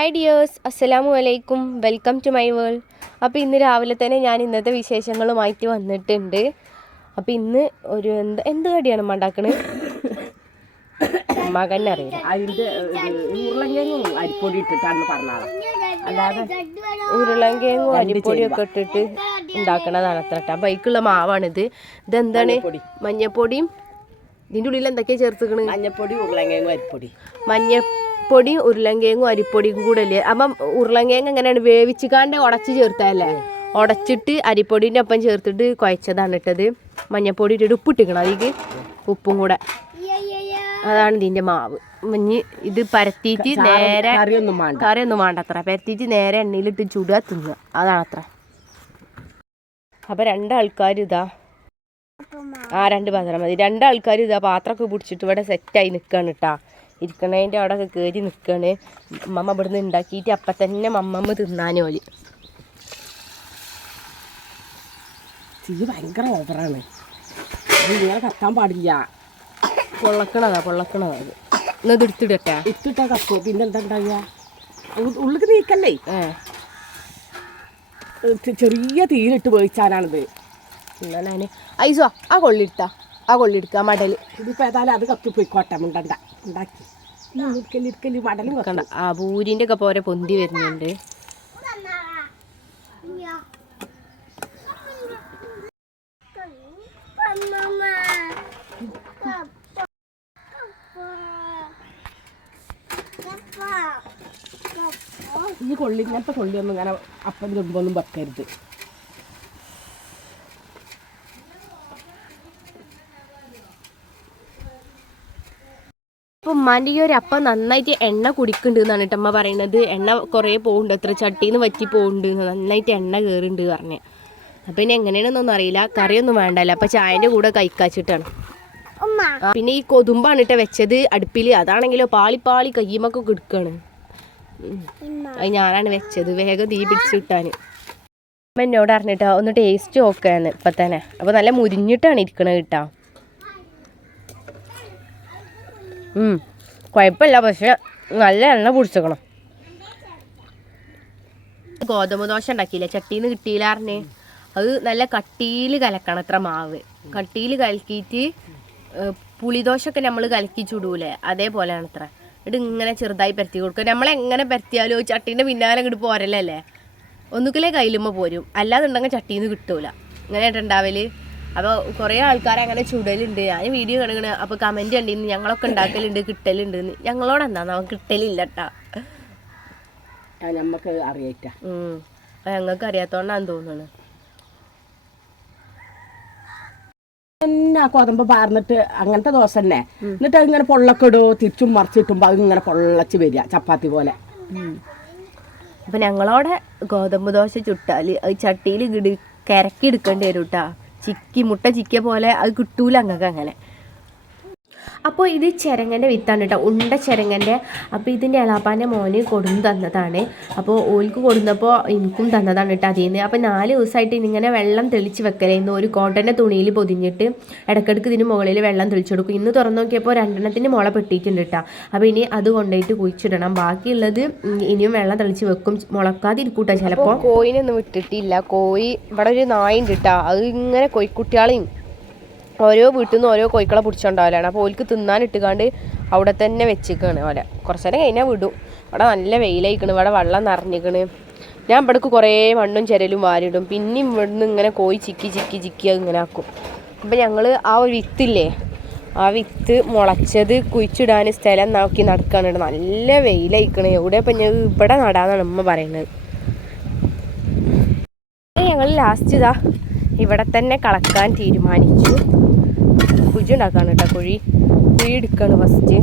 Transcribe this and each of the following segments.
Hi dears അസ്സലാമു അലൈക്കും welcome to my world അപ്പോൾ ഇന്ന് രാവിലെ തന്നെ ഞാൻ ഇന്നത്തെ വിശേഷങ്ങളുമായിട്ട് വന്നിട്ടുണ്ട്. അപ്പോൾ ഇന്ന് ഒരു എന്ത് എന്ത് കടിയാണ് ഉണ്ടാക്കണത് മകൻ അറിയില്ല. അതിന്റെ ഉരുളങ്കിഴങ്ങും അരിപ്പൊടി ഇട്ടിട്ടാണ് പറഞ്ഞത്. അല്ലാതെ ഉരുളങ്കിഴങ്ങും അരിപ്പൊടിയൊക്കെ ഇട്ടിട്ട് ഉണ്ടാക്കണതാണ് അത്ര കേട്ടോ. ബൈക്കുള്ള മാവാണിത് ഇതെന്താണ്? മഞ്ഞപ്പൊടി. മഞ്ഞപ്പൊടിയും ഇതിന്റെ ഉള്ളിൽ എന്തൊക്കെയാണ് ചേർത്തുക്കണ് മഞ്ഞപ്പൊടി ഉരുളങ്കിഴങ്ങും അരിപ്പൊടി. മഞ്ഞപ്പൊടി ഉരുളങ്കിഴങ്ങും അരിപ്പൊടിയും കൂടെ അല്ലേ അപ്പം ഉരുളങ്കിഴങ്ങ് എങ്ങനെയാണ്? വേവിച്ചിക്കാണ്ട് ഉടച്ച് ചേർത്തല്ലേ ഉടച്ചിട്ട് അരിപ്പൊടീന്റെ ഒപ്പം ചേർത്തിട്ട് കുഴച്ചതാണ് ഇട്ടത്. മഞ്ഞപ്പൊടി ഇട്ടിട്ട് ഉപ്പിട്ടിക്കണം അതിക്ക് ഉപ്പും കൂടെ. അതാണ് ഇതിന്റെ മാവ്. മഞ്ഞ് ഇത് പരത്തിയിട്ട് നേരെ കറിയൊന്നും വേണ്ട. വേണ്ടത്ര. പരത്തിയിട്ട് നേരെ എണ്ണയിലിട്ട് ചുടുക തിന്നുക. അതാണ് അത്ര അപ്പം രണ്ടാൾക്കാർ ഇതാ. ആ രണ്ട് പാത്രം മതി. രണ്ടാൾക്കാർ ഇതാ പാത്രമൊക്കെ പിടിച്ചിട്ട് ഇവിടെ സെറ്റായി നിൽക്കുകയാണ് കേട്ടാ ഇരിക്കണതിന്റെ അവിടെ ഒക്കെ കയറി നിൽക്കുകയാണ് അമ്മമ്മ ഇവിടുന്ന് ഉണ്ടാക്കിയിട്ട് അപ്പം തന്നെ അമ്മമ്മ തിന്നാനും ഓൽ. തീ ഭയങ്കര ഓവറാണ്. നിങ്ങളെ ഇങ്ങനെ കത്താൻ പാടില്ല. പൊള്ളക്കണതാ പൊള്ളക്കണതാ അത് എന്നാ ഇത് എടുത്തിടട്ടെ. എടുത്തിട്ടാ കത്തു. പിന്നെ എന്താ ഉണ്ടാവുക? ഉള്ളിക്ക് നീക്കല്ലേ? ചെറിയ തീരിട്ട് വേവിച്ചാലാണിത്. എന്നാലാണ് ഐസോ ആ കൊള്ളിടുത്ത. ആ കൊള്ളിടുക്ക മടൽ ഇതിപ്പോൾ ഏതായാലും അത് കത്തി പോയിക്കോട്ടെ മുണ്ടണ്ട. ഉണ്ടാക്കി. ആ പൂരിന്റെ ഒക്കെ പോരെ പൊന്തി വരുന്നുണ്ട്. ഈ കൊള്ളി ഇങ്ങനത്തെ കൊള്ളിയൊന്നും ഇങ്ങനെ അപ്പം തുമ്പൊന്നും വെക്കരുത്. അപ്പോൾ ഉമ്മാന്റെ ഈ ഒരു അപ്പം നന്നായിട്ട് എണ്ണ കുടിക്കുന്നുണ്ട് എന്നാണ് കേട്ടോ അമ്മ പറയണത് എണ്ണ കുറേ പോകുന്നുണ്ട് എത്ര ചട്ടിന്ന് വറ്റി പോകുന്നുണ്ട് നന്നായിട്ട് എണ്ണ കയറുന്നുണ്ട് പറഞ്ഞ്. അപ്പം ഇനി എങ്ങനെയാണെന്നൊന്നും അറിയില്ല. കറിയൊന്നും വേണ്ടല്ലോ. അപ്പം ചായന്റെ കൂടെ കഴിക്കാച്ചിട്ടാണ്. പിന്നെ ഈ കൊതുമ്പാണ് കേട്ടോ വെച്ചത് അടുപ്പിൽ അതാണെങ്കിലോ പാളി പാളി കയ്യുമൊക്കെ കിടക്കാണ്. അത് ഞാനാണ് വെച്ചത്. വേഗം തീ പിടിച്ചു കിട്ടാൻ അമ്മ എന്നോട് അറിഞ്ഞിട്ടോ ഒന്ന് ടേസ്റ്റ് നോക്കാന്ന്. ഇപ്പം തന്നെ അപ്പോൾ നല്ല മുരിഞ്ഞിട്ടാണ് ഇരിക്കണത് കേട്ടോ. കുഴപ്പമില്ല പക്ഷെ നല്ല എണ്ണ പിടിച്ചേക്കണം ഗോതമ്പ് ദോശ ഉണ്ടാക്കിയില്ല? ചട്ടിന്ന് കിട്ടിയില്ല പറഞ്ഞ്. അത് നല്ല കട്ടിയിൽ കലക്കണം അത്ര മാവ്. കട്ടിയിൽ കലക്കിയിട്ട് ഏഹ്, പുളിദോശയൊക്കെ നമ്മൾ കലക്കി ചുടൂലേ? അതേപോലെയാണ് അത്ര ഇത് ഇങ്ങനെ ചെറുതായി പരത്തി കൊടുക്കുക നമ്മൾ എങ്ങനെ പരത്തിയാലും ചട്ടീന്റെ പിന്നാലെ ഇങ്ങോട്ട് പോരലല്ലേ? ഒന്നുകിലേ കയ്യിലുമ്പോൾ പോരും. അല്ലാതെ ഉണ്ടെങ്കിൽ ചട്ടിന്ന് കിട്ടൂല. ഇങ്ങനെ ഉണ്ടാവൽ അപ്പോൾ കുറേ ആൾക്കാർ അങ്ങനെ ചുടലുണ്ട്. ഞാൻ വീഡിയോ കണക്കണ അപ്പോൾ കമന്റ് കണ്ടിന്ന് ഞങ്ങളൊക്കെ ഉണ്ടാക്കലുണ്ട് കിട്ടലുണ്ട് ഞങ്ങളോട് എന്താ നമുക്ക് കിട്ടലില്ല കേട്ടാ നമുക്ക് അറിയാറ്റ അപ്പം ഞങ്ങൾക്ക് അറിയാത്തോണ്ടാന്ന് തോന്നുന്നു കൊതമ്പ് പാർന്നിട്ട് അങ്ങനത്തെ ദോശ തന്നെ എന്നിട്ട് അതിങ്ങനെ പൊള്ളൊക്കെ ഇടോ തിരിച്ചും മറിച്ചിട്ടുമ്പോൾ അതിങ്ങനെ പൊള്ളച്ച് വരിക ചപ്പാത്തി പോലെ. അപ്പം ഞങ്ങളോടെ ഗോതമ്പ് ദോശ ചുട്ടാൽ അത് ചട്ടിയിൽ കിടി കിരക്കി എടുക്കേണ്ടി വരും കേട്ടാ ചിക്കി മുട്ട ചിക്കിയ പോലെ അത് കിട്ടൂല അങ്ങക്ക് അങ്ങനെ. അപ്പോൾ ഇത് ചെരങ്ങന്റെ വിത്താണ് കേട്ടോ. ഉണ്ട ചെരങ്ങന്റെ. അപ്പോൾ ഇതിന്റെ എളാപ്പാന്റെ മോന് കൊടുന്ന് തന്നതാണ്. അപ്പോൾ ഓൽക്ക് കൊടുന്നപ്പോൾ എനിക്കും തന്നതാണ് കേട്ടോ അതിൽ നിന്ന്. അപ്പോൾ നാല് ദിവസമായിട്ട് ഇങ്ങനെ വെള്ളം തെളിച്ച് വെക്കലായിരുന്നു. ഒരു കോട്ടന്റെ തുണിയിൽ പൊതിഞ്ഞിട്ട് ഇടയ്ക്കിടയ്ക്ക് ഇതിന് മുകളിൽ വെള്ളം തെളിച്ചു കൊടുക്കും. ഇന്ന് തുറന്നു നോക്കിയപ്പോൾ രണ്ടെണ്ണത്തിന് മുള പെട്ടിയിട്ടുണ്ട് കേട്ടോ. അപ്പോൾ ഇനി അത് കൊണ്ടുപോയിട്ട് കുഴിച്ചിടണം. ബാക്കിയുള്ളത് ഇനിയും വെള്ളം തെളിച്ച് വെക്കും. മുളക്കാതിരിക്കൂട്ടോ ചിലപ്പോൾ. കോയിനൊന്നും വിട്ടിട്ടില്ല. കോയി ഇവിടെ ഒരു നായുണ്ട് കേട്ടോ. അത് ഇങ്ങനെ കോഴിക്കുട്ടികളെയും ഓരോ വീട്ടിൽ നിന്ന് ഓരോ കോഴിക്കളെ പിടിച്ചോണ്ടാവലാണ് അപ്പോൾ ഓൽക്ക് തിന്നാൻ ഇട്ടുകാണ്ട് അവിടെ തന്നെ വെച്ചേക്കാണ് ഓല. കുറച്ച് നേരം കഴിഞ്ഞാൽ വിടും. ഇവിടെ നല്ല വെയിലായിക്കണ് ഇവിടെ വെള്ളം നിറഞ്ഞിക്കണ് ഞാൻ ഇവിടേക്ക് കുറേ മണ്ണും ചെരലും വാരിടും പിന്നെയും ഇവിടുന്ന് ഇങ്ങനെ കോഴി ചിക്കി ചിക്കി ചിക്കി ഇങ്ങനെ ആക്കും. അപ്പം ഞങ്ങൾ ആ ഒരു വിത്തില്ലേ ആ വിത്ത് മുളച്ചത് കുഴിച്ചിടാൻ സ്ഥലം നോക്കി നടക്കാനുണ്ട് നല്ല വെയിലായിക്കണ് എവിടെ ഇപ്പം ഞാൻ ഇവിടെ നടാന്നാണ് ഉമ്മ പറയുന്നത് ഞങ്ങൾ ലാസ്റ്റ് ഇതാ ഇവിടെ തന്നെ കളക്കാൻ തീരുമാനിച്ചു. കുഴി ഉണ്ടാക്കാണ് കേട്ടോ കുഴി. കുഴി എടുക്കാണ് ഫസ്റ്റ്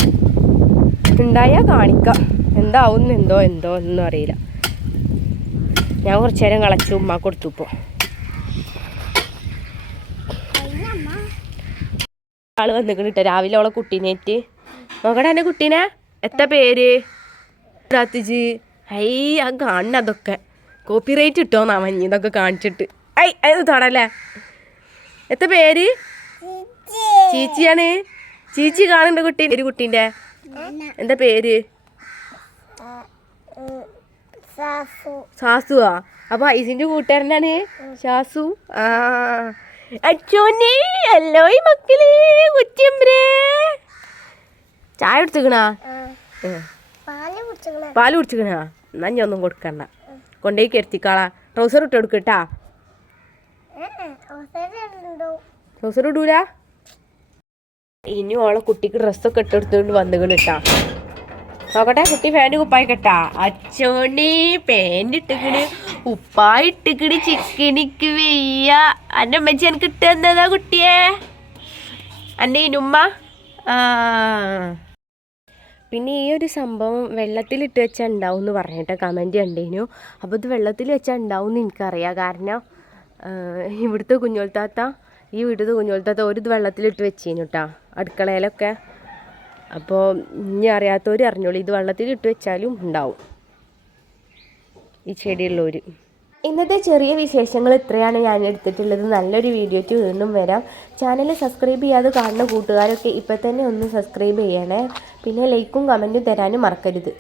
ഉണ്ടായാൽ കാണിക്കാം. എന്താവും എന്തോ എന്തോ ഒന്നും അറിയില്ല. ഞാൻ കുറച്ചു നേരം കളച്ചു ഉമ്മ കൊടുത്തു ഇപ്പോൾ ആൾ വന്നിക്കണ് കേട്ടോ രാവിലെ അവളെ കുട്ടീനേറ്റ് നോക്കട്ടെ എന്റെ കുട്ടീനെ? എത്ര പേര്? പ്രാർത്ഥിച്ച് ഐ ആ കാണുന്ന അതൊക്കെ. കോപ്പി കോപ്പിറൈറ്റ് കിട്ടുമോന്നാ മഞ്ഞ് ഇതൊക്കെ കാണിച്ചിട്ട്. ഐ അത് തൊടല്ലേ എത്ര പേര്? ചീച്ചിയാണ്. ചീച്ചി കാണുന്നുണ്ട് കുട്ടി. ഒരു കുട്ടീന്റെ. എന്താ പേര്? സാസു. സാസുവാ. അപ്പൊ ഐസിന്റെ കൂട്ടുകാരനാണ്. ഷാസു ആ. അച്ചോനെ അല്ലോ ഈ മക്കളെ കുറ്റിയമ്പ്രേ. ചായ കുടിച്ചിക്കണാ? പാൽ കുടിച്ചിക്കണാ. എന്നാ ഞാൻ ഒന്നും കൊടുക്കണ്ട. കൊണ്ടേക്ക് കരുത്തിക്കാളാ. ട്രൗസർ ഇട്ട് കൊടുക്കട്ടാ ട്രൗസർ ഇടൂല. ഇനി ഓളെ കുട്ടിക്ക് ഡ്രസ്സൊക്കെ ഇട്ടെടുത്തുകൊണ്ട് വന്നുകണ് കേട്ടാ നോക്കട്ടെ കുട്ടി ഫാന് കുപ്പായി കെട്ടാ അച്ചോണി പാന്റ് ഇട്ടിക്കണ് ഉപ്പായി ഇട്ടിക്കണ് ചിക്കനിക്ക് വെയ്യ. അന്റെ അമ്മച്ചി എനിക്ക് ഇട്ടുതന്നതാ കുട്ടിയെ. അന്റെ ഇനുമ്മ ആ. പിന്നെ ഈ ഒരു സംഭവം വെള്ളത്തിലിട്ട് വെച്ചാൽ ഉണ്ടാവും എന്ന് പറഞ്ഞിട്ട് കമന്റ് കണ്ടേനു. അപ്പോൾ ഇത് വെള്ളത്തിൽ വെച്ചാൽ ഉണ്ടാവും എന്ന് എനിക്കറിയാം. കാരണം ഇവിടുത്തെ കുഞ്ഞോൾത്താത്ത ഈ വീട്ടിലത്തെ കുഞ്ഞോൾത്താത്ത ഒരു ഇത് വെള്ളത്തിലിട്ട് വെച്ചേനു കേട്ടോ അടുക്കളയിലൊക്കെ. അപ്പോൾ ഇനി അറിയാത്തവർ അറിഞ്ഞോളൂ ഇത് വെള്ളത്തിൽ ഇട്ട് വെച്ചാലും ഉണ്ടാവും. ഈ ചെടിയുള്ളവർ ഇന്നത്തെ ചെറിയ വിശേഷങ്ങൾ ഇത്രയാണ് ഞാൻ എടുത്തിട്ടുള്ളത്. നല്ലൊരു വീഡിയോയ്ക്ക് വീണ്ടും വരാം. ചാനൽ സബ്സ്ക്രൈബ് ചെയ്യാതെ കാണുന്ന കൂട്ടുകാരൊക്കെ ഇപ്പം തന്നെ ഒന്ന് സബ്സ്ക്രൈബ് ചെയ്യണേ. പിന്നെ ലൈക്കും കമന്റും തരാനും മറക്കരുത്.